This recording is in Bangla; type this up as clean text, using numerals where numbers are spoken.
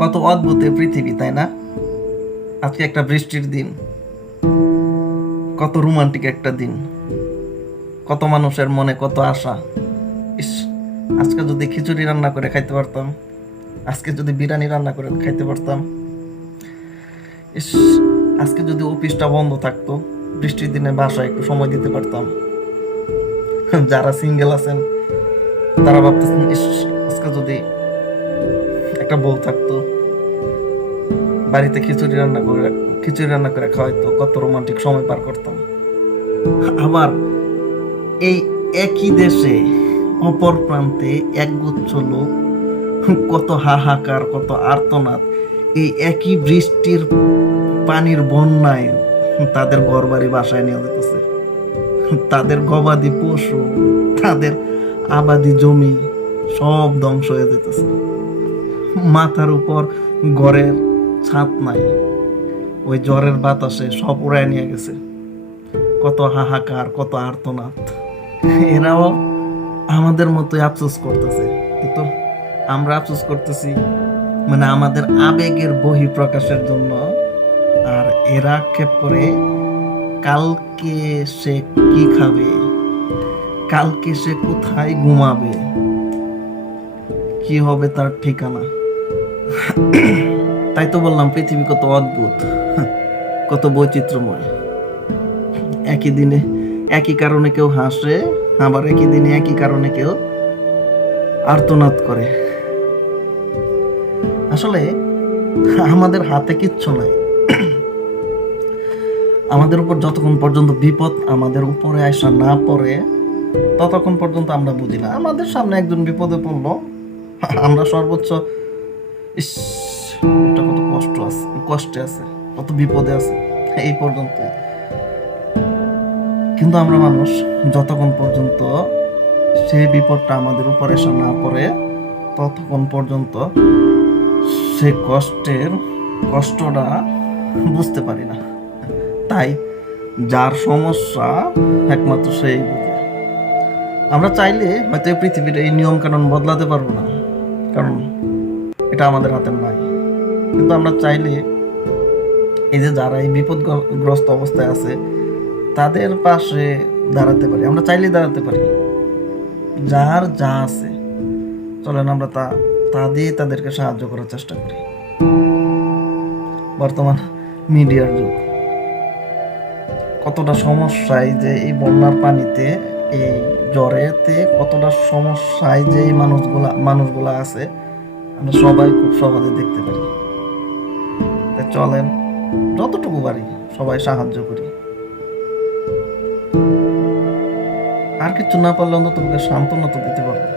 কত অদ্ভুত এই পৃথিবী, তাই না? আজকে একটা বৃষ্টির দিন, কত রোমান্টিক একটা দিন, কত মানুষের মনে কত আশা। ইস, আজকে যদি খিচুড়ি রান্না করে খাইতে পারতাম, আজকে যদি বিরিয়ানি রান্না করে খাইতে পারতাম, ইস, আজকে যদি অফিসটা বন্ধ থাকতো, বৃষ্টির দিনে বাসায় একটু সময় দিতে পারতাম। যারা সিঙ্গেল আছেন তারা ভাবতেছেন, ইস, আজকে যদি একটা বউ থাকতো, বাড়িতে খিচুড়ি রান্না করে খাওয়াইতো, কত রোমান্টিক সময় পার করতাম। আবার এই একই দেশে অপর প্রান্তে একগুচ্ছ লোক, কত হাহাকার, কত আর্তনাদ, এই একই বৃষ্টির পানির বন্যায় তাদের ঘরবাড়ি বাসায় নিয়ে যেতেছে, তাদের গবাদি পশু, তাদের আবাদি জমি সব ধ্বংস হয়ে যেতেছে। মাথার উপর ঘরের ছাদ নাই, ওই ঝড়ের বাতাসে সব উড়ায় নিয়ে গেছে। কত হাহাকার, কত আর্তনাদ। এরাও আমাদের মতোই আফসোস করতেছে, কিন্তু আমরা আফসোস করতেছি মানে আমাদের আবেগের বহিঃপ্রকাশের জন্য, আর এরা আক্ষেপ করে কালকে সে কি খাবে, কালকে সে কোথায় ঘুমাবে, কি হবে তার ঠিকানা। তাই তো বললাম পৃথিবী কত অদ্ভুত, কত বৈচিত্র্যময়। একই দিনে একই কারণে কেউ হাসে, আবার একই দিনে একই কারণে কেউ আর্তনাদ করে। আসলে আমাদের হাতে কিচ্ছু নাই। আমাদের উপর যতক্ষণ পর্যন্ত বিপদ আমাদের উপরে আসা না পড়ে, ততক্ষণ পর্যন্ত আমরা বুঝি না। আমাদের সামনে একজন বিপদে পড়লো, আমরা সর্বোচ্চ ইস, ওটা কত কষ্টে আছে, কত বিপদে আছে, এই পর্যন্তই। কিন্তু আমরা মানুষ, যতক্ষণ পর্যন্ত সেই বিপদটা আমাদের উপরে এসে না পড়ে, ততক্ষণ পর্যন্ত সে কষ্টটা বুঝতে পারি না। তাই যার সমস্যা একমাত্র সেই বুঝে। আমরা চাইলে হয়তো এই পৃথিবীর এই নিয়ম কানুন বদলাতে পারবো না, কারণ এটা আমাদের হাতে নাই। কিন্তু আমরা চাইলে এই যে যারা এই বিপদগ্রস্ত অবস্থায় আছে তাদের পাশে দাঁড়াতে পারি, আমরা চাইলেই দাঁড়াতে পারি। যার যা আছে চলেন আমরা তা দিয়ে তাদেরকে সাহায্য করার চেষ্টা করি। বর্তমান মিডিয়ার যুগ, কতটা সমস্যায় যে এই বন্যার পানিতে, এই জ্বরেতে কতটা সমস্যায় যে এই মানুষগুলা আছে, আমরা সবাই খুব সহজে দেখতে পারি। তাই চলেন যতটুকু পারি সবাই সাহায্য করি। আর কিছু না পারলে অন্তত সান্ত্বনা তো দিতে পারবো।